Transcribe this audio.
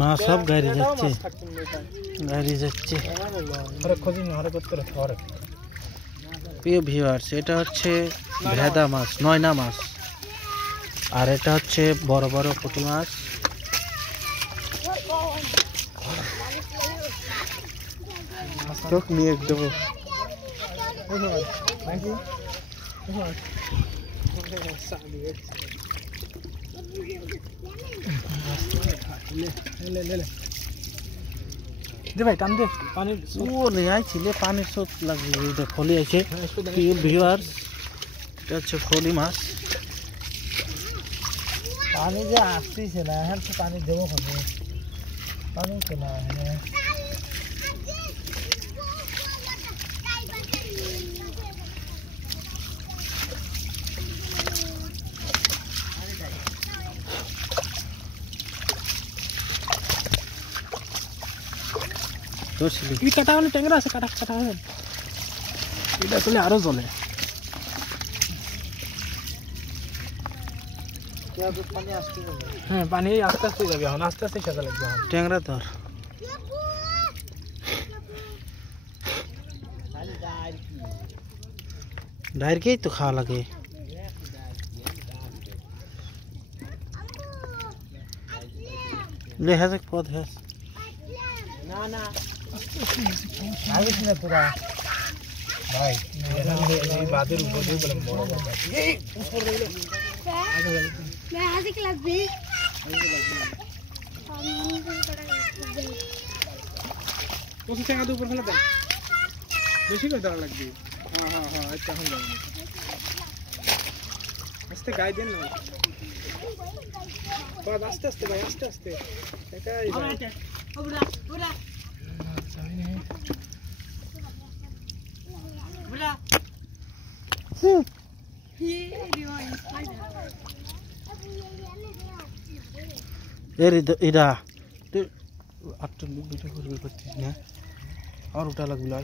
না সব গাড়ি যাচ্ছে গাড়ি যাচ্ছে। প্রিয় ভিউয়ার্স, এটা হচ্ছে ভেদা মাছ, নয়না মাছ, আর এটা হচ্ছে বড় বড় পুঁটি মাছ। চোখ নিয়ে দেবো। ভাই টান দে পানি ও নিয়ে আইছিলে পানির স্রোত লাগবে ফলি আছে। প্রিয় ভিউয়ার্স, এটা হচ্ছে ফলি মাছ। পানি যে আসতেছে না, এখন তো পানি দেবো কবে? পানি তো না কি কাটা হলে ট্যাংরা আছে, কাটা কাটা হবে এটা আসলে আরো জ্বলে। হ্যাঁ পানি আস্তে আস্তে যাবে, এখন আস্তে আস্তে সাজা লাগবে। ট্যাংরা ধর, ডাইরকেই তো খাওয়া লাগে। ले है पौध है ना ना आगे से पूरा भाई ये बातें ऊपर से बोले मोड़ ये ऊपर ले ले मैं आज के लग भी उसी से आगे ऊपर फैला दे बेसी को डर लग भी। हां हां हां अच्छा हम जाएंगे आस्ते गाय देन ना बाद आस्ते आस्ते भाई आस्ते आस्ते क्या है बुरा बुरा बुरा ये रिवाइंड এর ইদা তুই আটটা ভিডিও করবি করছিস না আর ওটা লাগবে।